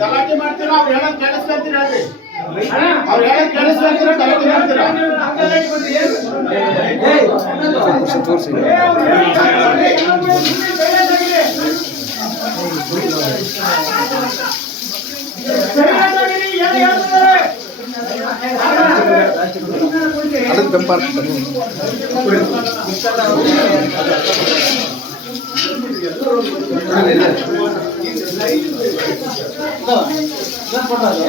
ಗಲಾಟೆ ಮಾಡ್ತೀರಾ ಅವ್ರು ಹೇಳೋದ್ ಕೇಳಿಸ್ಕೊಂತೀರಾ ಹೇಳ್ರಿ ಅವ್ರು ಹೇಳೋದ್ ಕೇಳಿಸ್ಕೊಂತೀರಾ ಗಲಾಟೆ ಮಾಡ್ತೀರಾ ಅದಕ್ಕೆ ಬೆಂಪಾರ್ ಇಲ್ಲ, பண்ணாங்க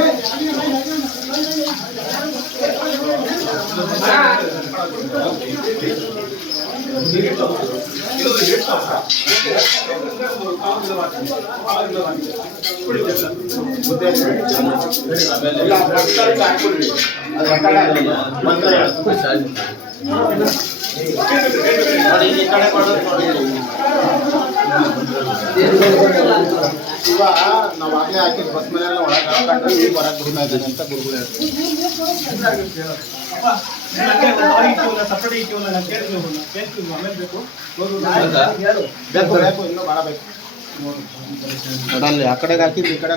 ಇವಾಗ ನಾವು ಆಗ್ಲೇ ಹಾಕಿದ್ ಬಸ್ ಮನೆಯಲ್ಲ ಒಳಗೆ ಹಾಕೊಂಡ್ರೆ ಹೊರಗೆ ಬಿಡ್ತಾ ಅಂತ ಗುರುಗಳು ಹೇಳ್ತಾರೆ. ನೋಡಲ್ಲಿ ಆ ಕಡೆಗೆ ಹಾಕಿದ್ದು ಈ ಕಡೆ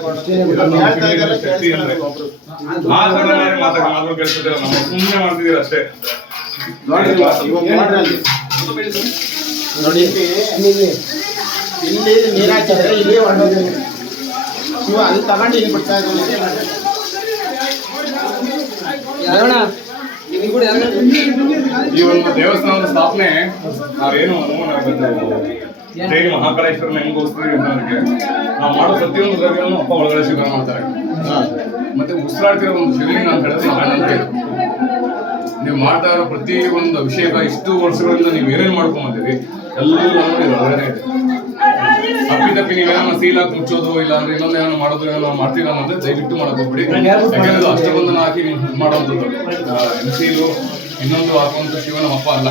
ಅಷ್ಟೇ. ನೋಡಿ ಇಲ್ಲಿ ನೀರ್ ಹಾಕಿದ್ರೆ ಇಲ್ಲಿ ಹೊರಡೋದು. ಇವ ಅಲ್ಲಿ ತಗೊಂಡು ಇಲ್ಲಿ ಬಿಡ್ತಾ ಇದ್ದಾನೆ. ಈ ಒಂದು ದೇವಸ್ಥಾನದ ಸ್ಥಾಪನೆ ನಾವೇನು ಜೈನ ಮಹಾಕಾಳೇಶ್ವರನ ಹೆಂಗ್ ಹೋಗ್ತೀವಿ ಅನ್ನೋದಕ್ಕೆ ನಾವು ಮಾಡೋ ಪ್ರತಿಯೊಂದು ದ್ರವ್ಯವನ್ನು ಅಪ್ಪ ಒಳಗಡೆ ಸ್ವೀಕಾರ ಮಾಡ್ತಾರೆ. ಮತ್ತೆ ಉಸಿರಾಡ್ತಿರೋ ಒಂದು ಶಿವಲಿಂಗ ಅಂತ ಹೇಳಿದ್ರೆ ಅಂತ ನೀವು ಮಾಡ್ತಾ ಇರೋ ಪ್ರತಿ ಒಂದು ಅಭಿಷೇಕ ಇಷ್ಟು ವರ್ಷಗಳಿಂದ ನೀವು ಏನೇನು ಮಾಡ್ಕೊಂಬಂದಿರಿ ಒಳಗಡೆ ಇದೆ. ತಪ್ಪಿ ನೀವೇನೋ ಸೀಲ್ ಮುಚ್ಚೋದು ಇಲ್ಲ ಅಂದ್ರೆ ಇನ್ನೊಂದು ಏನೋ ಮಾಡೋದು ಏನೋ ಮಾಡ್ತೀರ ಅಂದ್ರೆ ದಯವಿಟ್ಟು ಮಾಡಕ್ ಹೋಗ್ಬಿಡಿ ಯಾಕಂದ್ರೆ ಅದು ಅಷ್ಟಬಂಧನ ಹಾಕಿ ಮಾಡೋದು ಇದ್ ಸೀಲು ಇನ್ನೊಂದು ಹಾಕುವಂತ ಶಿವ ನಮ್ಮ ಅಪ್ಪ ಅಲ್ಲ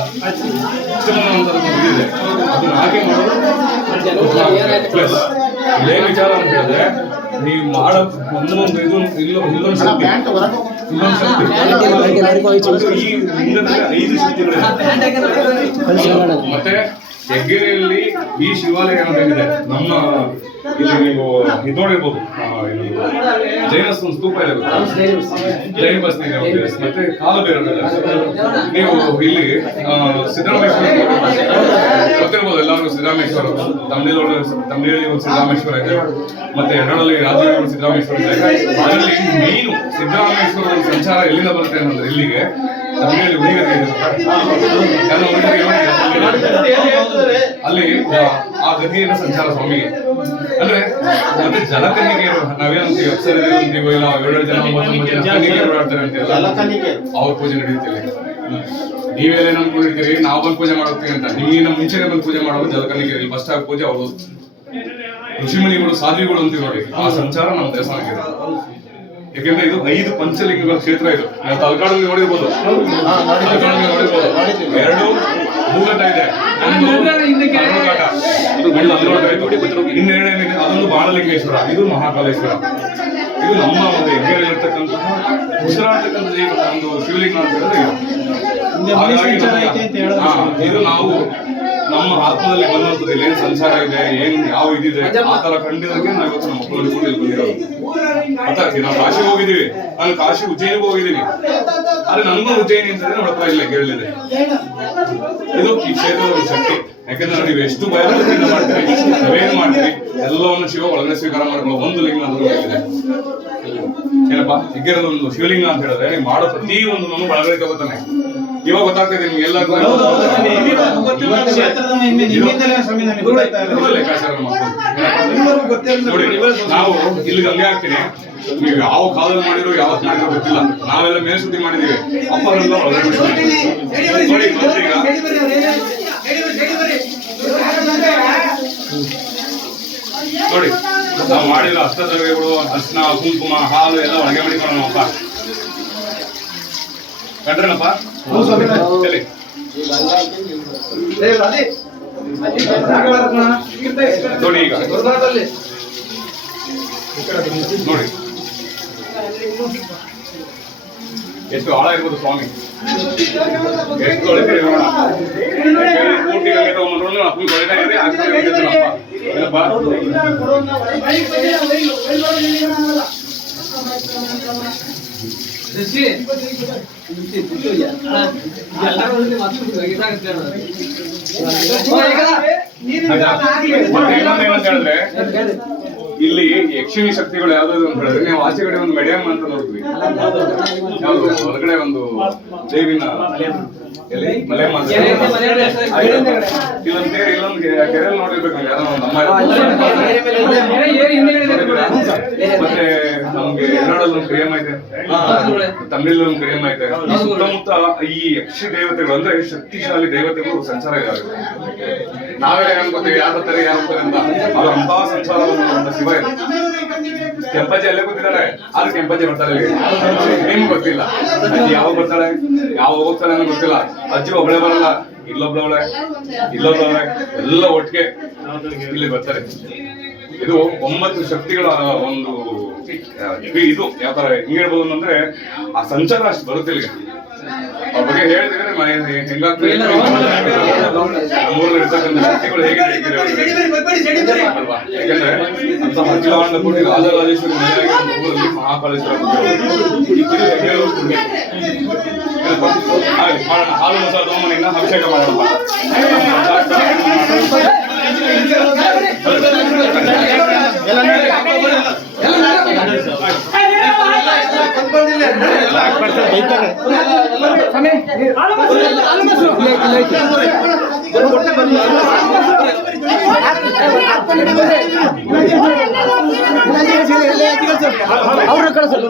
ಒಂದು ಇದಿದೆ ಅದನ್ನ ಹಾಕಿ ಮಾಡೋದು ಪ್ಲಸ್ ಏನ್ ವಿಚಾರ ಅಂತ ಹೇಳಿದ್ರೆ ನೀವು ಮಾಡೋ ಒಂದೊಂದು ಇದು ಇಲ್ಲ ಇಲ್ಲೊಂದು ಶಕ್ತಿ. ಪ್ಯಾಂಟ್ ಹೊರಗೆ ಇನ್ನೊಂದು ಶಕ್ತಿ. ಈ ಐದು ಶಕ್ತಿಗಳು ಮತ್ತೆ ಹೆಗ್ಗೆರೆಯಲ್ಲಿ ಈ ಶಿವಾಲಯ ಇದೆ ನಮ್ಮ ಇಲ್ಲಿ. ನೀವು ಇದು ನೋಡಿರ್ಬೋದು ಜೈನ ಸ್ತೂಪ ಇದೆ? ಜೈನ ಬಸ್ ಮತ್ತೆ ಕಾಲು ಬೇರೆ ನೀವು ಇಲ್ಲಿ ಸಿದ್ದರಾಮೇಶ್ವರ ಗೊತ್ತಿರ್ಬೋದು ಎಲ್ಲರೂ ಸಿದ್ದರಾಮೇಶ್ವರ ತಮಿಳೊಳಗೆ ತಮಿಳಲ್ಲಿ ಒಂದು ಸಿದ್ದರಾಮೇಶ್ವರ ಇದೆ. ಮತ್ತೆ ಎರಡರಲ್ಲಿ ರಾಜ್ಯದಲ್ಲಿ ಒಂದು ಸಿದ್ದರಾಮೇಶ್ವರ ಇದೆ. ಅದರಲ್ಲಿ ಮೀನು ಸಿದ್ದರಾಮೇಶ್ವರ ಸಂಚಾರ ಎಲ್ಲಿಂದ ಬರುತ್ತೆ ಅನ್ನೋದ್ರೆ ಇಲ್ಲಿಗೆ. ತಮಿಳಲ್ಲಿ ಉಳಿಗದೆ ಇದೆ ಅಲ್ಲಿ ಆ- ಗತಿಯನ್ನು ಸಂಚಾರ ಸ್ವಾಮಿಗೆ. ಅಂದ್ರೆ ಮತ್ತೆ ಜಲಕನ್ನಿಗೆ ನಾವೇನಂತೀವಿ ಅಪ್ಸರ ಅಂತೀವೋ ಇಲ್ಲ ಏಳು ಜನ ಅಂತ ಜನ ಓಡಾಡ್ತಾರೆ ಜಲಕನ್ನಿಗೆ ಅವ್ರ ಪೂಜೆ ನಡೆಯುತ್ತಿಲ್ಲ ನೀವೇನೇನ್ ಅನ್ಕೊಂಡಿರ್ತೀರಿ? ನಾವು ಬಂದು ಪೂಜೆ ಮಾಡೋಗ್ತೀವಿ ಅಂತ. ನೀವಿನ ಮುಂಚೆನೆ ಬಂದು ಪೂಜೆ ಮಾಡೋದು ಜಲಕನ್ನಿಗೆ ಫಸ್ಟ್ ಆಗಿ ಪೂಜೆ ಅವರು ಋಷಿಮುನಿಗಳು ಸಾಧ್ವಿಗಳು ಅಂತೀವಿ ನೋಡಿ. ಆ ಸಂಚಾರ ನಮ್ಮ ದೇವಸ್ಥಾನಕ್ಕೆ. ಯಾಕೆಂದ್ರೆ ಇದು ಐದು ಪಂಚಲಿಂಗಗಳ ಕ್ಷೇತ್ರ ಇದು. ನಾವು ತಲಕಾಡಲ್ಲಿ ನೋಡಿರ್ಬೋದು. ಎರಡು ಭೂಘಟ್ಟ ಇದೆ. ಅದೊಂದು ಬಾಣಲಿಂಗೇಶ್ವರ ಇದು ಮಹಾಕಾಲೇಶ್ವರ. ಇದು ನಮ್ಮ ಒಂದು ಹೆಗ್ಗೆರೆಯಲ್ಲಿರ್ತಕ್ಕಂತಹ ಉಸಿರಾಡ್ತಕ್ಕಂಥ ಜೀವ ಒಂದು ಶಿವಲಿಂಗ ಅಂತ ಹೇಳಿದ್ರೆ ಇದು. ನಾವು ನಮ್ಮ ಆತ್ಮದಲ್ಲಿ ಬಂದಂತದ್ದು ಏನು ಏನ್ ಸಂಸಾರ ಇದೆ ಏನ್ ಯಾವ ಇದಿದೆ ಆ ತರ ಕಂಡಿದ್ದಕ್ಕೆ ನಾವು ಇವತ್ತು ನಮ್ಮ ಮಕ್ಕಳು ಇಲ್ಲಿ ಬಂದಿರೋದು ಗೊತ್ತಾಗ್ತಿ ನಾವು ಕಾಶಿಗೆ ಹೋಗಿದೀವಿ ನಾನು ಕಾಶಿ ಉಜ್ಜಯಿನಿಗೆ ಹೋಗಿದೀನಿ ಆದ್ರೆ ನಮ್ಗೂ ಉಜ್ಜಯಿನಿ ಅಂತಂದ್ರೆ ನೋಡಪ್ಪ ಇಲ್ಲ ಕೇಳಿದೆ ಇದು ಈ ಕ್ಷೇತ್ರದ ಶಕ್ತಿ. ಯಾಕಂದ್ರೆ ನೀವು ಎಷ್ಟು ಬಯಲ ಮಾಡ್ತೀರಿ ನೀವೇನು ಮಾಡ್ತೀರಿ ಎಲ್ಲವನ್ನು ಶಿವ ಒಳಗಡೆ ಸ್ವೀಕಾರ ಮಾಡ್ಕೊಳ್ಳೋ ಒಂದು ಲಿಂಗ ಅಂತ ಇದೆ ಏನಪ್ಪಾ ಹೆಗ್ಗೆರದ ಒಂದು ಶಿವಲಿಂಗ ಅಂತ ಹೇಳಿದ್ರೆ ನೀವು ಮಾಡೋ ಪ್ರತಿ ಒಂದು ಒಳಗಡೆ ತಗೋತಾನೆ ಇವಾಗ ಗೊತ್ತಾಗ್ತದೆ ನಿಮ್ಗೆ ಎಲ್ಲ ಲೆಕ್ಕಾಚಾರ ಮಾಡ್ಕೊಂಡು ನಮಗೆ. ನೋಡಿ ನಾವು ಇಲ್ಲಿ ಅಲ್ಲೇ ಹಾಕ್ತೀನಿ ನೀವು ಯಾವ ಕಾಲದಲ್ಲಿ ಮಾಡಿರೋ ಯಾವ ಸ್ನಾನ ಗೊತ್ತಿಲ್ಲ ನಾವೆಲ್ಲ ಮೇಲ್ಸುದ್ದಿ ಮಾಡಿದೀವಿ ಅಪ್ಪರೆಲ್ಲ. ನೋಡಿ ನಾವು ಮಾಡಿಲ್ಲ ಅಷ್ಟದ್ರವ್ಯಗಳು ಅರ್ಶನ ಕುಂಕುಮ ಹಾಲು ಎಲ್ಲ ಒಳಗೆ ಅಪ್ಪ ಕಂಡ್ರಲ್ಲಪ್ಪ ಎಲ್ಲಿ? ನೋಡಿ ಈಗ. ನೋಡಿ. ಎಷ್ಟು ಆಳ ಇರ್ಬೋದು ಸ್ವಾಮಿ. ಎಷ್ಟು ತೊಳಿತೀರಿ ಪೂರ್ತಿ ತಗೊಂಡ್ರು ಆ ಇಲ್ಲಿ ಯಕ್ಷಿಣಿ ಶಕ್ತಿಗಳು ಯಾವ್ದು ಅಂತ ಹೇಳಿದ್ರೆ ನೀವು ಆಚೆ ಕಡೆ ಒಂದು ಮೆಡಿಯಂ ಅಂತ ನೋಡಿದ್ವಿ ಹೊರಗಡೆ ಒಂದು ದೇವಿನ. ಇಲ್ಲೊಂದು ಕೆರೆ ಇಲ್ಲೊಂದು ಕೆರೆಯಲ್ಲಿ ನೋಡಿರ್ಬೇಕು. ಒಂದು ಮತ್ತೆ ನಮ್ಗೆ ಒಂದು ಕ್ರಿಯಮ್ ಐತೆ ತಮಿಳಲ್ಲಿ ಒಂದು ಕ್ರಿಯಮ್ ಐತೆ ಈ ಸುತ್ತಮುತ್ತ ಈ ಯಕ್ಷಿ ದೇವತೆಗಳು ಅಂದ್ರೆ ಶಕ್ತಿಶಾಲಿ ದೇವತೆಗಳು ಸಂಚಾರ ಇದಾವೆ ನಾವೇ ಅನ್ಕೋತೀವಿ ಯಾರು ಬರ್ತಾರೆ ಯಾರು ಬರ್ತಾರೆ ಅಂತ. ಅವ್ರ ಅಂತ ಸಂಚಾರವನ್ನು ಶಿವ ಇದೆ ಕೆಂಪಜ್ಜಿ ಅಲ್ಲೇ ಕೂತಿದ್ದಾರೆ ಆದ್ರೆ ಕೆಂಪಜ್ಜಿ ಇಲ್ಲಿ. ನಿಮ್ಗೆ ಗೊತ್ತಿಲ್ಲ. ಅಜ್ಜಿ ಯಾವಾಗ ಬರ್ತಾಳೆ? ಯಾವಾಗ ಹೋಗ್ತಾಳೆ ಅನ್ನೋ ಗೊತ್ತಿಲ್ಲ. ಅಜ್ಜಿ ಒಬ್ಳೆ ಬರಲ್ಲ. ಇಲ್ಲೊಬ್ಳವಳೆ. ಇಲ್ಲೊಬ್ಳವಳೆ. ಎಲ್ಲ ಒಟ್ಟಿಗೆ ಇಲ್ಲಿ ಬರ್ತಾರೆ. ಇದು ಒಂಬತ್ತು ಶಕ್ತಿಗಳ ಒಂದು ಇದು- ಯಾವ ತರ ಹೆಂಗ್ ಹೇಳ್ಬೋದು ಅಂದ್ರೆ ಆ ಸಂಚಾರ ಅಷ್ಟು ಬರುತ್ತೆ ಇಲ್ಲಿಗೆ. ಅವ್ರ ಬಗ್ಗೆ ಹೇಳಿದ್ರೆ ಮನೆ ಇರ್ತಕ್ಕಂಥ ಶಕ್ತಿಗಳು ಹೇಗೆ ಅಲ್ವಾ ಯಾಕಂದ್ರೆ ಅಂತ ಅಖಿಲಾಂಡ ಕೋಟಿ ರಾಜರಾಜೇಶ್ವರಿ ಮನೆಯಾಗಿ ಒಂದು ಊರಲ್ಲಿ ಮಹಾಕಾಳೇಶ್ವರ ಬಂದಿರೋದು. ಇದು ಹೇಳೋ ಪುಣ್ಯ. ಏನಪ್ಪ? ಆಗ್ಲಿ, ಮಾಡೋಣ ಹಾಲು ಮೊಸರು ಅವ್ರನ್ನ ಕಳಿಸಲ್ಲ